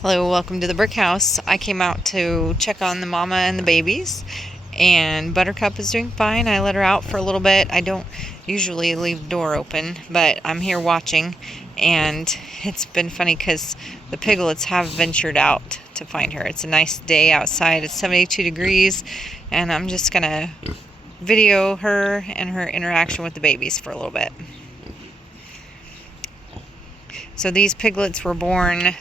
Hello, welcome to the brick house. I came out to check on the mama and the babies, and Buttercup is doing fine. I let her out for a little bit. I don't usually leave the door open, but I'm here watching, and it's been funny because the piglets have ventured out to find her. It's a nice day outside. It's 72 degrees, and I'm just gonna video her and her interaction with the babies for a little bit. So these piglets were born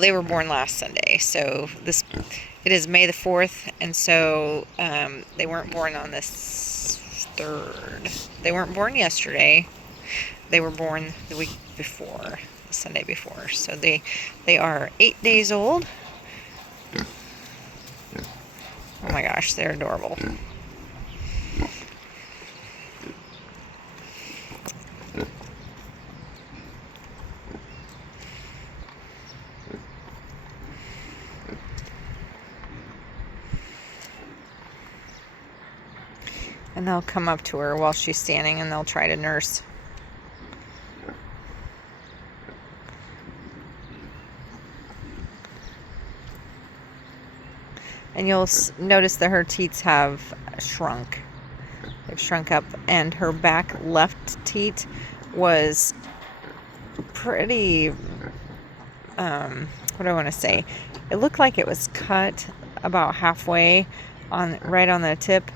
they were born last Sunday. So it is May the 4th, and so they weren't born on this 3rd. They weren't born yesterday. They were born the week before, the Sunday before. So they are 8 days old. Oh my gosh, they're adorable. And they'll come up to her while she's standing and they'll try to nurse. And you'll notice that her teats have shrunk. They've shrunk up, and her back left teat was pretty, what do I want to say? It looked like it was cut about halfway right on the tip,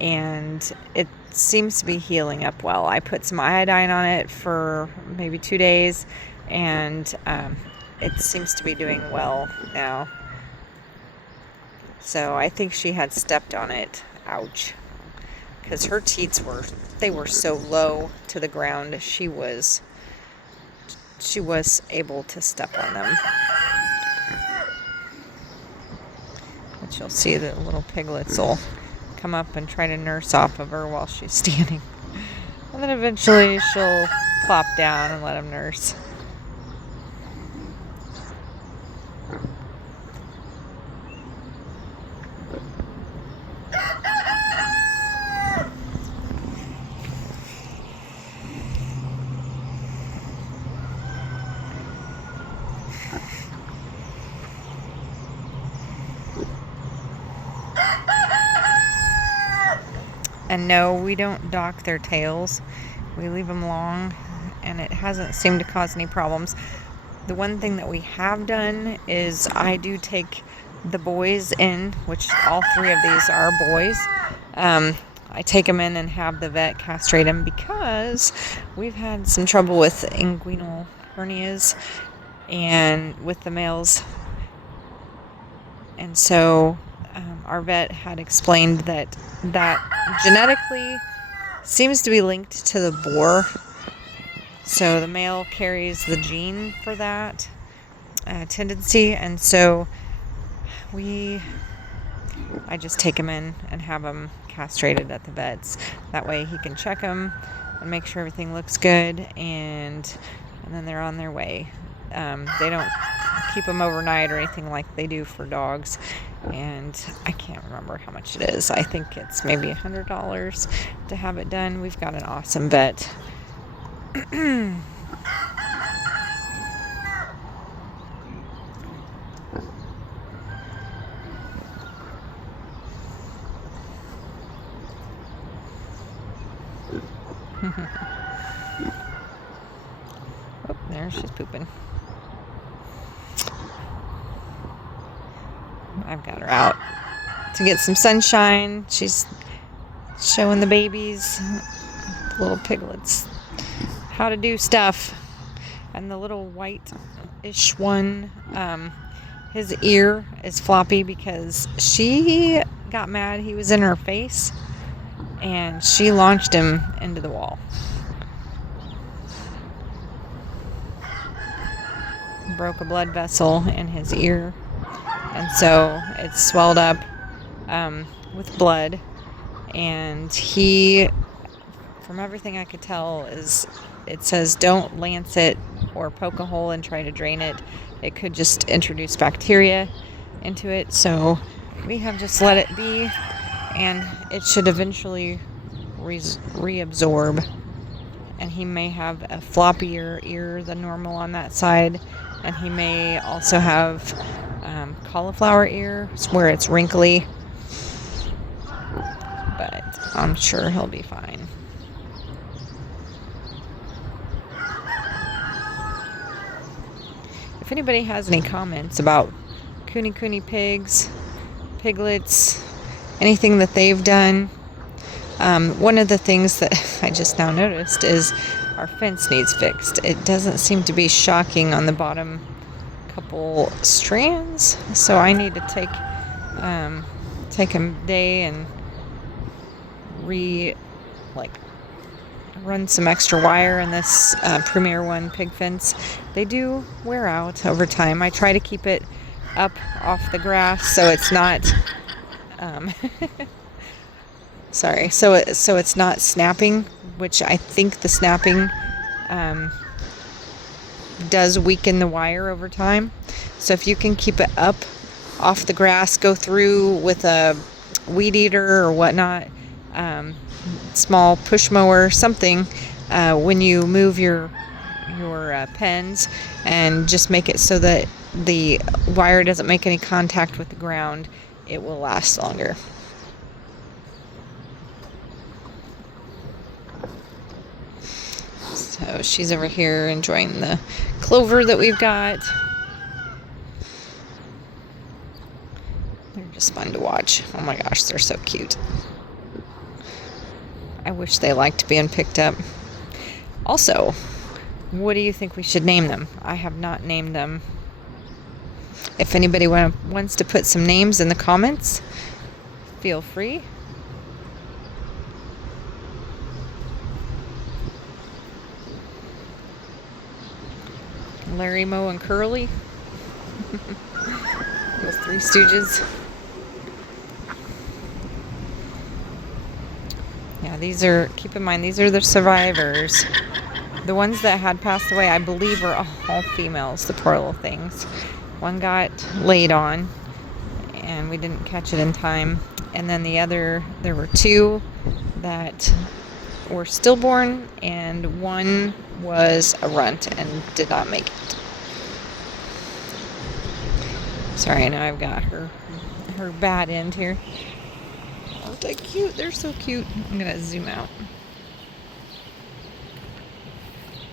and it seems to be healing up well. I put some iodine on it for maybe 2 days, and it seems to be doing well now. So I think she had stepped on it. Ouch. Because her teats were so low to the ground, she was able to step on them. But you'll see that little piglets will come up and try to nurse off of her while she's standing. And then eventually she'll plop down and let them nurse. And no, we don't dock their tails. We leave them long, and it hasn't seemed to cause any problems. The one thing that we have done is I do take the boys in, which all 3 of these are boys. I take them in and have the vet castrate them because we've had some trouble with inguinal hernias and with the males. And so our vet had explained that genetically seems to be linked to the boar. So the male carries the gene for that tendency, and so I just take him in and have him castrated at the vet's. That way he can check them and make sure everything looks good, and then they're on their way. They don't keep them overnight or anything like they do for dogs, and I can't remember how much it is. I think it's maybe $100 to have it done. We've got an awesome vet. Oh, there she's pooping. I've got her out to get some sunshine. She's showing the babies, the little piglets, how to do stuff. And the little white-ish one, his ear is floppy because she got mad. He was in her face, and she launched him into the wall. Broke a blood vessel in his ear, and so it's swelled up with blood. And he, from everything I could tell, it says don't lance it or poke a hole and try to drain it. It could just introduce bacteria into it. So we have just let it be, and it should eventually reabsorb. And he may have a floppier ear than normal on that side, And he may also have cauliflower ear where it's wrinkly. But I'm sure he'll be fine. If anybody has any comments about Kune pigs, piglets, anything that they've done, one of the things that I just now noticed is our fence needs fixed. It doesn't seem to be shocking on the bottom couple strands, so I need to take a day and run some extra wire in this Premier One pig fence. They do wear out over time. I try to keep it up off the grass so it's not sorry, so it's not snapping, which I think the snapping does weaken the wire over time. So if you can keep it up off the grass, go through with a weed eater or whatnot, small push mower, something, when you move your pens, and just make it so that the wire doesn't make any contact with the ground, it will last longer. So she's over here enjoying the clover that we've got. They're just fun to watch. Oh my gosh, they're so cute. I wish they liked being picked up. Also, what do you think we should name them? I have not named them. If anybody wants to put some names in the comments, feel free. Larry, Moe, and Curly. Those three stooges. Yeah, keep in mind, these are the survivors. The ones that had passed away, I believe, are all females, the poor little things. One got laid on, and we didn't catch it in time. And then there were two that were stillborn, and one was a runt and did not make it. Sorry, I know I've got her bad end here. Aren't they cute? They're so cute. I'm gonna zoom out.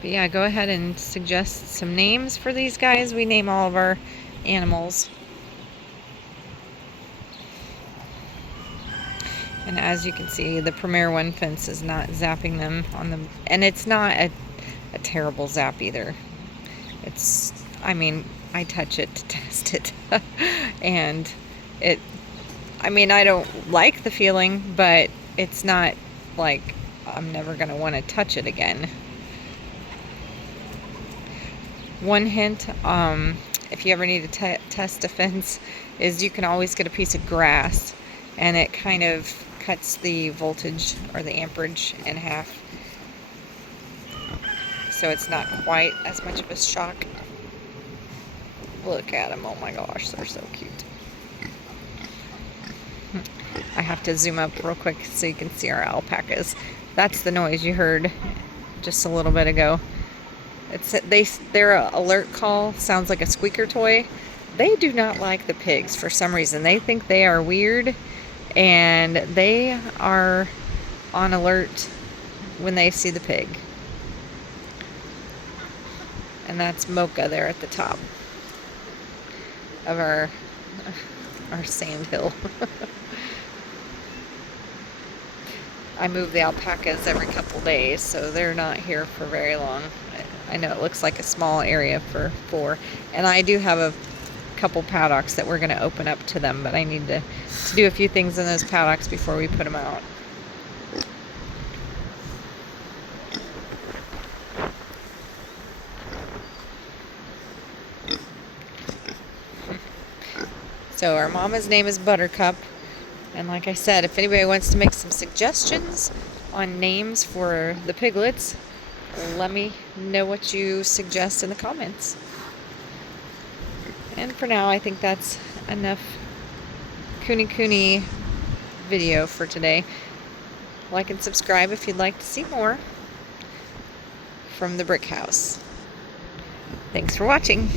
But yeah, go ahead and suggest some names for these guys. We name all of our animals. And as you can see, the Premier One fence is not zapping them on them, and it's not a terrible zap either. I touch it to test it, and I don't like the feeling, but it's not like I'm never gonna want to touch it again. One hint, if you ever need to test a fence, is you can always get a piece of grass, and it kind of cuts the voltage or the amperage in half, so it's not quite as much of a shock. Look at them. Oh my gosh, they're so cute. I have to zoom up real quick so you can see our alpacas. That's the noise you heard just a little bit ago. Their alert call sounds like a squeaker toy. They do not like the pigs for some reason. They think they are weird, and they are on alert when they see the pig. And that's Mocha there at the top of our sand hill. I move the alpacas every couple days, so they're not here for very long. I know it looks like a small area for 4, and I do have a couple paddocks that we're going to open up to them, but I need to do a few things in those paddocks before we put them out. So our mama's name is Buttercup, and like I said, if anybody wants to make some suggestions on names for the piglets, let me know what you suggest in the comments. And for now, I think that's enough Kune video for today. Like and subscribe if you'd like to see more from the Brick House. Thanks for watching.